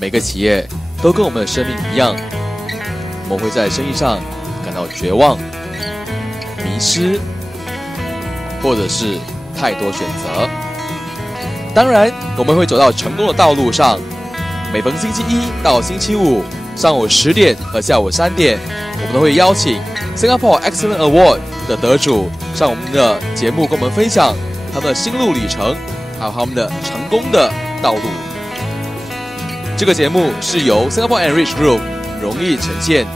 每个企业都跟我们的生命一样，我们会在生意上感到绝望、迷失，或者是太多选择。当然，我们会走到成功的道路上。每逢星期一到星期五上午10点和下午3点，我们都会邀请 Singapore Excellent Award 的得主上我们的节目，跟我们分享他们的心路历程，还有他们的成功的道路。这个节目是由 Singapore Enrich Group 荣誉呈现。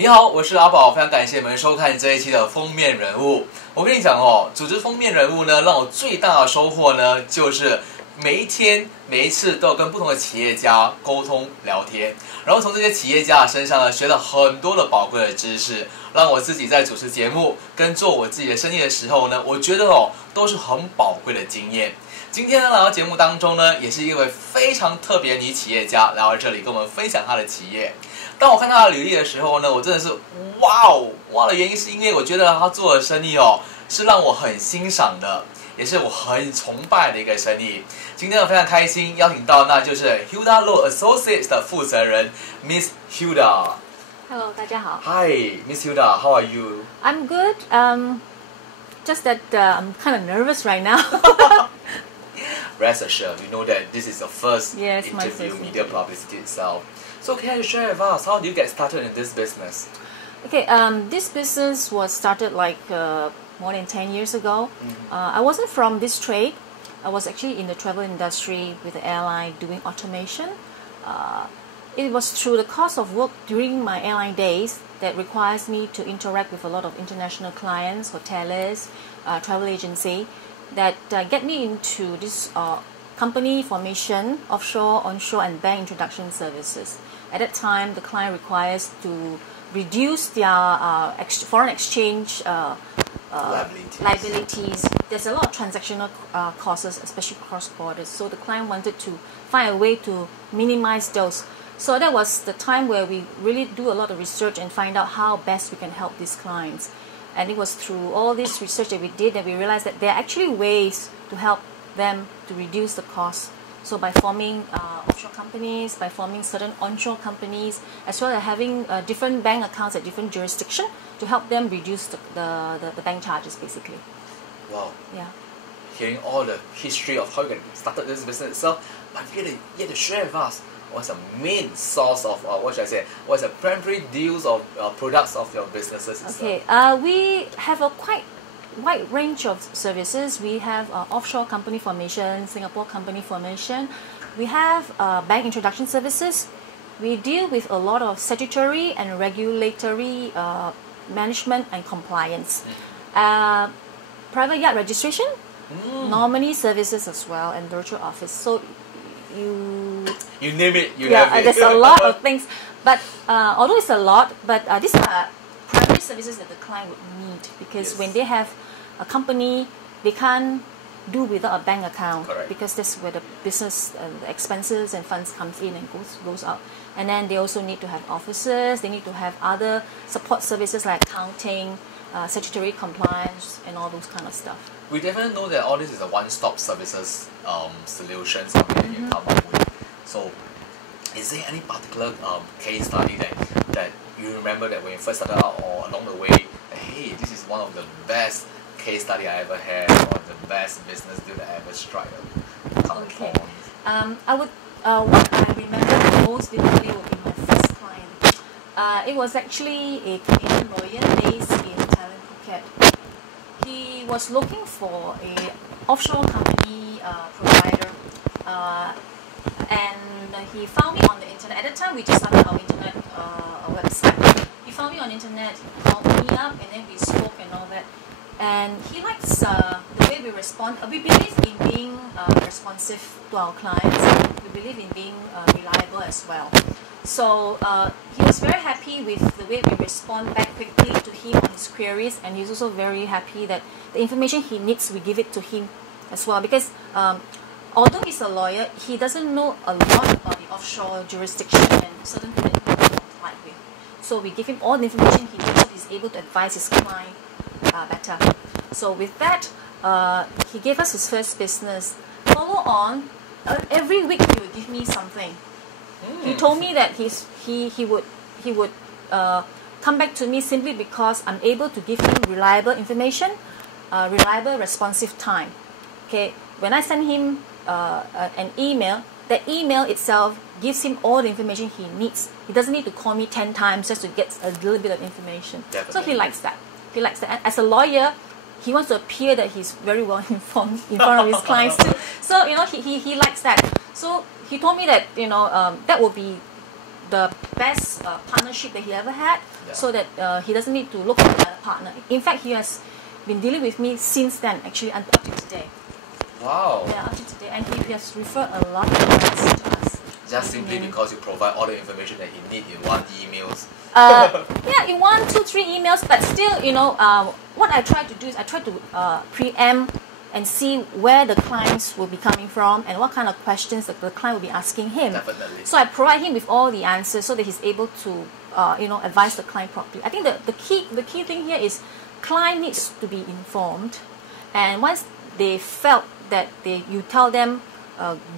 你好，我是阿宝，非常感谢你们收看这一期的封面人物。我跟你讲哦，组织封面人物呢，让我最大的收获呢，就是每一天、每一次都有跟不同的企业家沟通聊天，然后从这些企业家的身上呢，学了很多的宝贵的知识，让我自己在主持节目跟做我自己的生意的时候呢，我觉得哦，都是很宝贵的经验。今天呢，来到节目当中呢，也是一位非常特别的女企业家来到这里跟我们分享她的企业。当我看她的履历的时候呢，我真的是哇的原因是因为我觉得她做的生意哦，是让我很欣赏的，也是我很崇拜的一个生意。今天我非常开心邀请到那就是 Hilda Low Associates 的负责人 Miss Hilda。Hello， 大家好。Hi, Miss Hilda, how are you? I'm good. Just that I'm kind of nervous right now. Rest assured, you know that this is your first yes, interview, media publicity itself. So can you share with us, how did you get started in this business? Okay, this business was started like more than 10 years ago. I wasn't from this trade. I was actually in the travel industry with the airline doing automation. It was through the course of work during my airline days that requires me to interact with a lot of international clients, hoteliers, travel agency, that get me into this company formation, offshore, onshore, and bank introduction services. At that time, the client requires to reduce their foreign exchange liabilities. There's a lot of transactional costs, especially cross borders. So the client wanted to find a way to minimize those. So that was the time where we really do a lot of research and find out how best we can help these clients. And it was through all this research that we did that we realized that there are actually ways to help them to reduce the cost. So by forming offshore companies, by forming certain onshore companies, as well as having different bank accounts at different jurisdictions to help them reduce the bank charges, basically. Wow. Yeah. Hearing all the history of how you started this business itself, but you had to share with us what's the main source of, what's the primary deals of products of your businesses itself? Okay, we have a quite wide range of services. We have offshore company formation, Singapore company formation. We have bank introduction services. We deal with a lot of statutory and regulatory management and compliance. Private yacht registration, nominee services as well, and virtual office. So you name it, have it. There's a lot of things, but although it's a lot, but these are primary services that the client would need, because when they have a company, they can't do without a bank account. Correct. Because that's where the business the expenses and funds comes in and goes out. And then they also need to have offices. They need to have other support services like accounting, statutory compliance, and all those kind of stuff. We definitely know that all this is a one-stop services solution something that you come up with. So, is there any particular case study that you remember that when you first started out or along the way, hey, this is one of the best case study I ever had, or the best business deal that I ever struck? Okay. I would what I remember most vividly would be my first client. It was actually a Canadian lawyer based in Thailand, Phuket. He was looking for a offshore company provider, and he found me on the internet. At the time, we just started our internet website. He found me on the internet, called me up, and then we spoke and all that. And he likes the way we we respond, we believe in being responsive to our clients. We believe in being reliable as well. So he was very happy with the way we respond back quickly to him on his queries, and he's also very happy that the information he needs, we give it to him as well. Because although he's a lawyer, he doesn't know a lot about the offshore jurisdiction and certain things that he doesn't comply with. So we give him all the information he needs so he's able to advise his client better. So with that, he gave us his first business. Follow on, every week he would give me something. He told me that he would come back to me simply because I'm able to give him reliable information, reliable responsive time. Okay, when I send him an email, the email itself gives him all the information he needs. He doesn't need to call me 10 times just to get a little bit of information. Definitely. So he likes that. He likes that. And as a lawyer, he wants to appear that he's very well informed in front of his clients too. So he likes that. So he told me that that will be the best partnership that he ever had. Yeah. So that he doesn't need to look for another partner. In fact, he has been dealing with me since then, actually, up to today. Wow. Yeah, up to today, and he has referred a lot of clients to us. Just simply because you provide all the information that he needs in one emails. Yeah, in 1, 2, 3 emails, but still, what I try to do is I try to preempt and see where the clients will be coming from and what kind of questions that the client will be asking him. Definitely. So I provide him with all the answers so that he's able to, advise the client properly. I think the key thing here is client needs to be informed, and once they felt that you tell them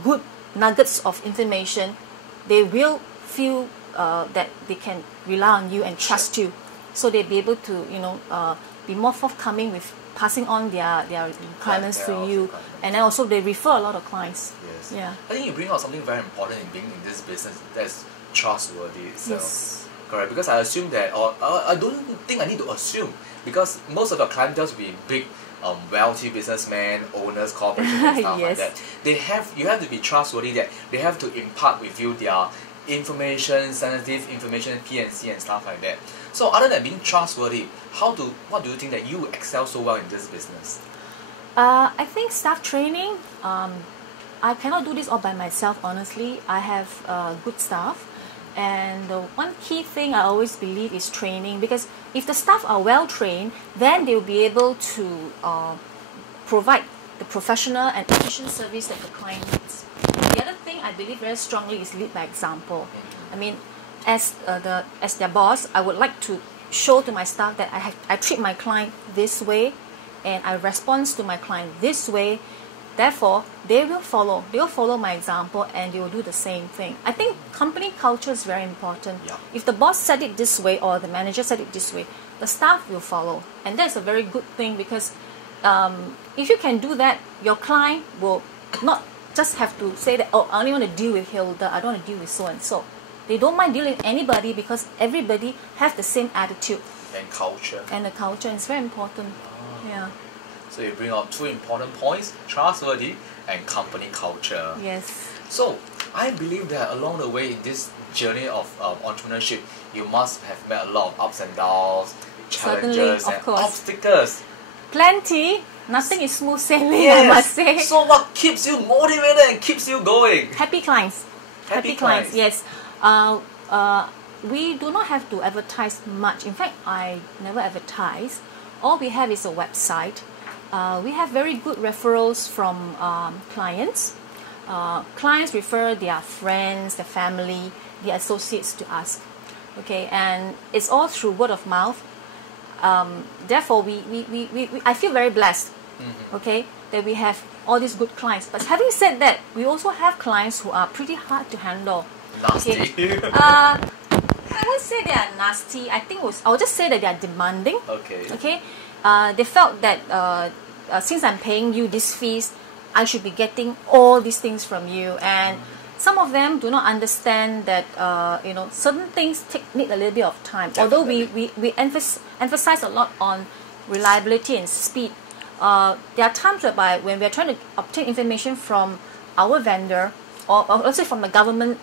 good nuggets of information, they will feel that they can rely on you and trust you, so they'll be able to be more forthcoming with passing on their requirements to you, and then also they refer a lot of clients. Yes. Yeah. I think you bring out something very important in being in this business, that's trustworthy itself. Yes. Correct, because I assume that, or I don't think I need to assume, because most of the clientele will be big, wealthy businessmen, owners, corporations, and stuff Yes. like that. You have to be trustworthy, that they have to impart with you their information, sensitive information, P&C and stuff like that. So other than being trustworthy, what do you think that you excel so well in this business? I think staff training. I cannot do this all by myself, honestly. I have good staff. And the one key thing I always believe is training, because if the staff are well trained, then they will be able to provide the professional and efficient service that the client needs. The other thing I believe very strongly is lead by example. I mean, as their boss, I would like to show to my staff that I treat my client this way, and I respond to my client this way. Therefore, they will follow my example, and they will do the same thing. I think company culture is very important. Yeah. If the boss said it this way or the manager said it this way, the staff will follow. And that's a very good thing, because if you can do that, your client will not just have to say that, oh, I only want to deal with Hilda, I don't want to deal with so-and-so. They don't mind dealing with anybody, because everybody has the same attitude. And culture. And the culture is very important. Yeah. So you bring out two important points, trustworthy and company culture. Yes. So I believe that along the way in this journey of entrepreneurship, you must have met a lot of ups and downs, challenges, Certainly, of and course. obstacles. Plenty. Nothing is smooth sailing, I must say. So what keeps you motivated and keeps you going? Happy clients. Happy clients. Yes. We do not have to advertise much. In fact, I never advertise. All we have is a website. We have very good referrals from clients. Clients refer their friends, their family, their associates to us. Okay, and it's all through word of mouth. Therefore, I feel very blessed. Okay, that we have all these good clients. But having said that, we also have clients who are pretty hard to handle. Nasty. Okay. I won't say they are nasty. I'll just say that they are demanding. Okay. Okay. They felt that since I'm paying you these fees, I should be getting all these things from you. And some of them do not understand that certain things need a little bit of time. Definitely. Although we emphasize a lot on reliability and speed, there are times whereby when we are trying to obtain information from our vendor, or also from the government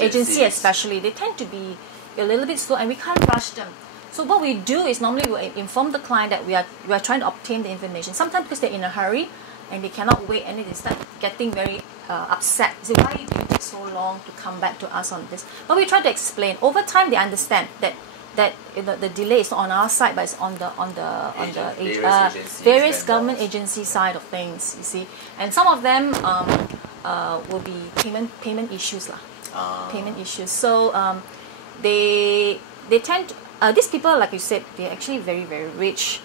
agency especially, they tend to be a little bit slow, and we can't rush them. So what we do is normally we inform the client that we are trying to obtain the information. Sometimes because they're in a hurry and they cannot wait, and then they start getting very upset. They say, why do you take so long to come back to us on this? But we try to explain. Over time, they understand that the delay is not on our side, but it's on the various government agency side of things. You see, and some of them will be payment issues lah. Payment issues. So they tend to, these people, like you said, they're actually very, very rich,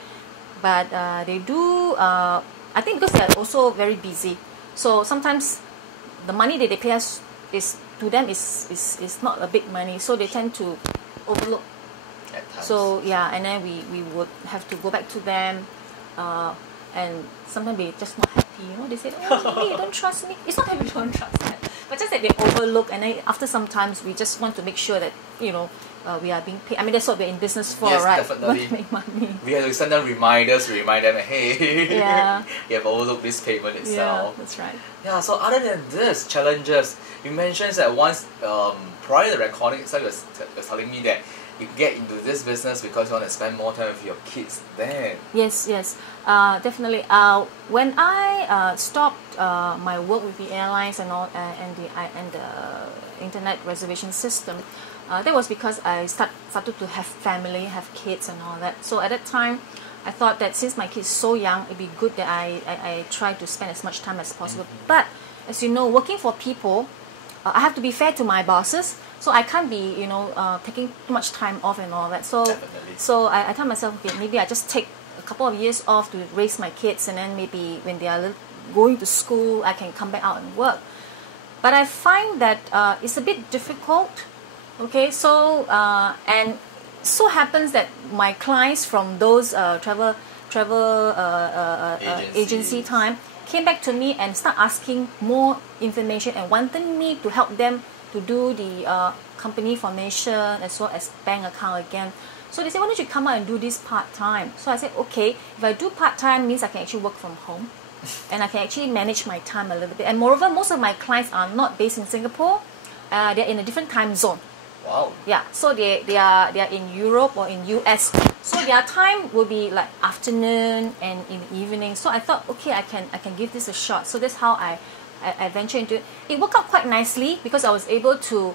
but they do I think because they're also very busy, so sometimes the money that they pay us is to them is not a big money, so they tend to overlook. So yeah, and then we would have to go back to them, and sometimes they're just not happy. You know, they say, "Oh, maybe you don't trust me." It's not that we don't trust them, but just that they overlook. And then after some times, we just want to make sure that we are being paid. I mean, that's what we're in business for, yes, right? Definitely. We want to make money. We have to send them reminders to remind them, hey, Yeah. you have overlooked this payment itself. Yeah, that's right. Yeah, so other than this, challenges, you mentioned that once, prior to the recording, so you were telling me that you get into this business because you want to spend more time with your kids then. Yes, definitely. When I stopped my work with the airlines and all, and the internet reservation system, that was because I started to have family, have kids and all that. So at that time, I thought that since my kids so young, it'd be good that I try to spend as much time as possible. Mm-hmm. But as you know, working for people, I have to be fair to my bosses. So I can't be, taking too much time off and all that. So, I tell myself, okay, maybe I just take a couple of years off to raise my kids, and then maybe when they are going to school, I can come back out and work. But I find that it's a bit difficult. Okay, so and so happens that my clients from those travel agency time came back to me and start asking more information and wanted me to help them to do the company formation as well as bank account again. So they said, why don't you come out and do this part-time? So I said, okay, if I do part-time means I can actually work from home and I can actually manage my time a little bit. And moreover, most of my clients are not based in Singapore. They're in a different time zone. Wow. Yeah, so they are in Europe or in US. So their time will be like afternoon and in the evening. So I thought, okay, I can give this a shot. So that's how I ventured into it. It worked out quite nicely because I was able to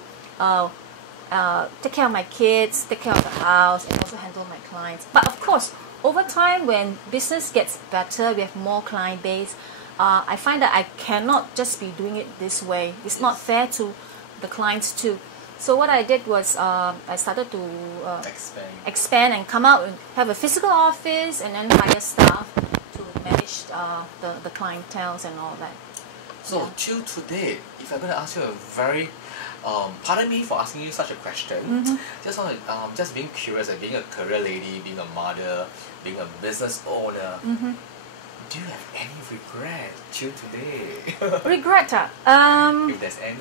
take care of my kids, take care of the house, and also handle my clients. But of course, over time, when business gets better, we have more client base, I find that I cannot just be doing it this way. It's not fair to the clients too. So what I did was I started to expand and come out and have a physical office and then hire staff to manage the clienteles and all that. So till today, if I'm going to ask you a very, pardon me for asking you such a question, Mm-hmm. just want to, just being curious, like being a career lady, being a mother, being a business owner, Mm-hmm. do you have any regret till today? Regret? If there's any.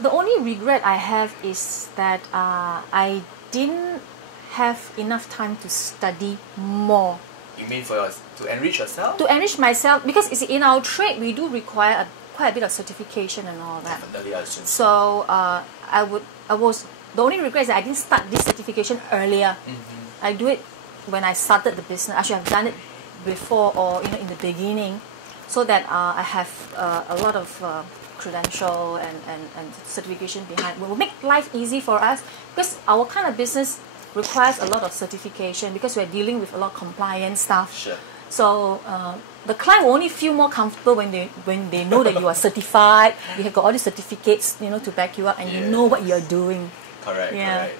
The only regret I have is that I didn't have enough time to study more. You mean to enrich yourself? To enrich myself, because in our trade we do require quite a bit of certification and all that. Definitely, I assume. So the only regret is that I didn't start this certification earlier. Mm-hmm. I do it when I started the business. I should have done it before or in the beginning, so that I have a lot of credential and certification behind. It will make life easy for us because our kind of business requires a lot of certification because we're dealing with a lot of compliance stuff. Sure. So the client will only feel more comfortable when they know that you are certified, you have got all the certificates, to back you up, and you know what you're doing. Correct. Yeah. Correct.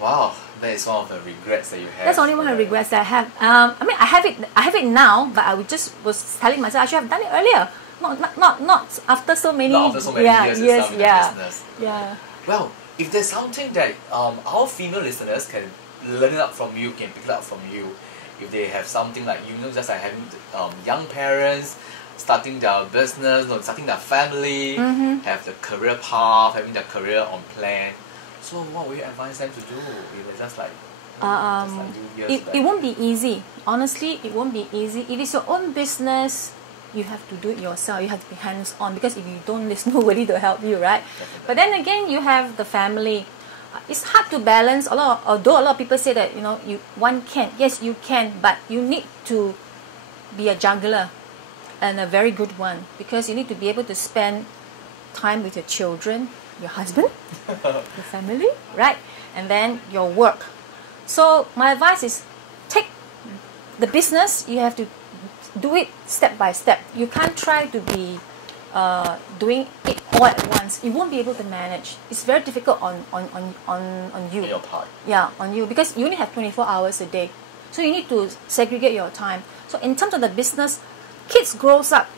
Wow, that is one of the regrets that you have. That's only one of the regrets that I have. I have it now, but I was telling myself I should have done it earlier. Not after so many. Not after so many years in the business. Yeah. Well, if there's something that our female listeners can learn it up from you, can pick it up from you, if they have something like just like having young parents starting their business, starting their family, Mm-hmm. have the career path, having their career on plan. So what would you advise them to do? If they're just like it won't be easy. Honestly, it won't be easy. If it's your own business, you have to do it yourself. You have to be hands-on because if you don't, there's nobody to help you, right? Definitely. But then again, you have the family. It's hard to balance. Although a lot of people say that one can. Yes, you can, but you need to be a juggler, and a very good one, because you need to be able to spend time with your children, your husband, your family, right, and then your work. So my advice is take the business. You have to do it step by step. You can't try to be doing it all at once. You won't be able to manage. It's very difficult on you. On your part. Yeah, on you, because you only have 24 hours a day. So you need to segregate your time. So in terms of the business, kids grows up.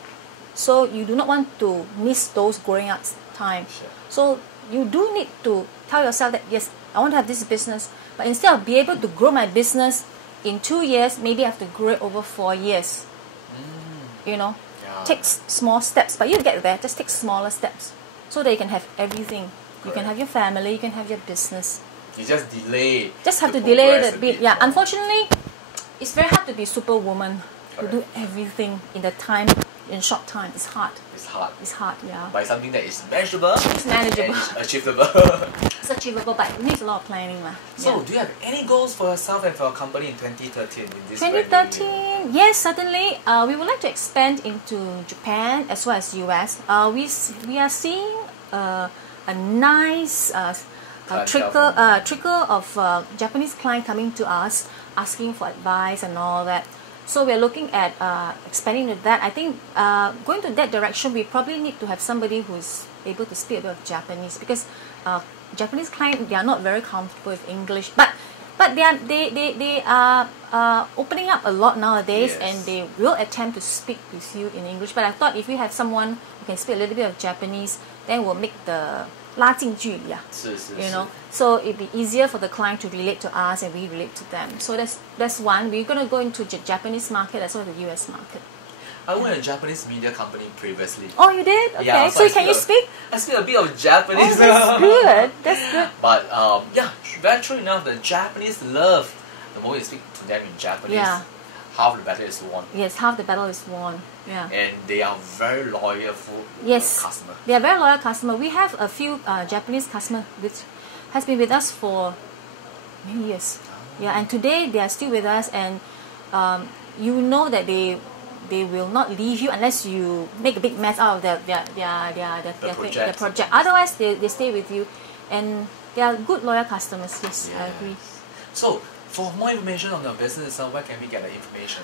So you do not want to miss those growing up time. Sure. So you do need to tell yourself that, yes, I want to have this business. But instead of be able to grow my business in 2 years, maybe I have to grow it over 4 years. Yeah. Take small steps, but you get there. Just take smaller steps so that you can have everything. You can have your family, you can have your business. You just delay. Just have the to delay progress it a a bit. bit. Yeah, unfortunately, it's very hard to be superwoman, to do everything in short time. It's hard. It's hard. It's hard, yeah. By something that is measurable. It's manageable. And it's achievable. It's achievable, but it needs a lot of planning. So, Yeah. do you have any goals for yourself and for your company in 2013? In this brand new year? 2013, yes, certainly. We would like to expand into Japan as well as US. We are seeing a nice trickle of Japanese clients coming to us asking for advice and all that. So we're looking at expanding to that. I think going to that direction, we probably need to have somebody who's able to speak a bit of Japanese, because Japanese clients, they are not very comfortable with English, but they are opening up a lot nowadays, Yes. and they will attempt to speak with you in English. But I thought if we have someone who can speak a little bit of Japanese, then we'll make the 拉近距离 so it'd be easier for the client to relate to us and we relate to them. So that's one. We're going to go into the Japanese market as well as the US market. I went to a Japanese media company previously. Oh, you did? Okay. Yeah, so can you speak? I speak a bit of Japanese. Oh, that's good. That's good. But yeah, very true enough, the Japanese love the more you speak to them in Japanese, Yeah. half the battle is won. Yes, half the battle is won. Yeah. And they are very loyal Yes. customer. They are very loyal customer. We have a few Japanese customer which has been with us for many years. Yeah, and today they are still with us, and you know that they will not leave you unless you make a big mess out of their project. Otherwise, they stay with you, and they are good loyal customers. Yes, I agree. So, for more information on your business, where can we get the information?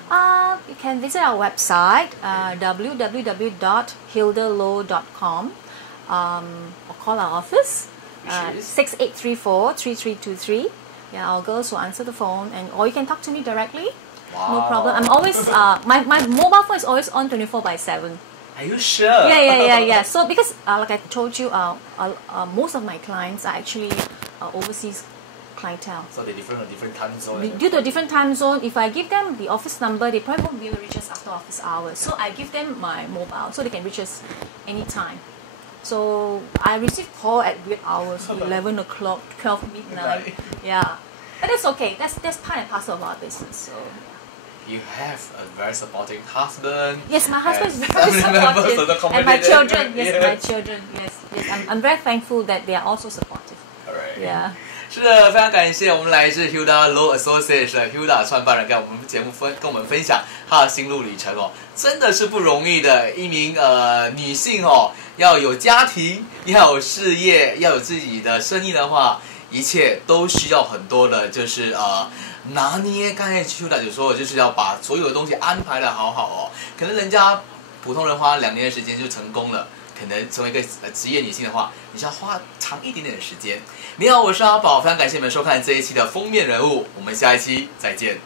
You can visit our website, www.hildalow.com, or call our office, Which is? 6834-3323. Yeah, our girls will answer the phone, or you can talk to me directly. Wow. No problem. I'm always my mobile phone is always on 24/7. Are you sure? Yeah. So because like I told you, most of my clients are actually overseas clientele. So they're different time zone. Due to a different time zone, if I give them the office number, they probably won't be able to reach us after office hours. So I give them my mobile so they can reach us anytime. So I receive call at weird hours, 11 o'clock, 12 midnight. Right. Yeah. But that's okay. That's part and parcel of our business. So You have a very supporting husband. yes, my husband is and very family members of the supportive, community and my that- children. Yes, Yeah. my children. Yes. I'm very thankful that they are also supportive. Alright. Yeah. 是的，非常感谢我们来自 Hilda Law Associates 的 Hilda 创办人跟我们节目跟我们分享她的心路历程哦，真的是不容易的。一名女性哦，要有家庭，要有事业，要有自己的生意的话，一切都需要很多的，就是拿捏。刚才 Hilda 就说，就是要把所有的东西安排的好好哦。可能人家普通人花2年的时间就成功了。可能成为一个职业女性的话，你是要花长一点点的时间。你好，我是阿宝，非常感谢你们收看这一期的封面人物，我们下一期再见。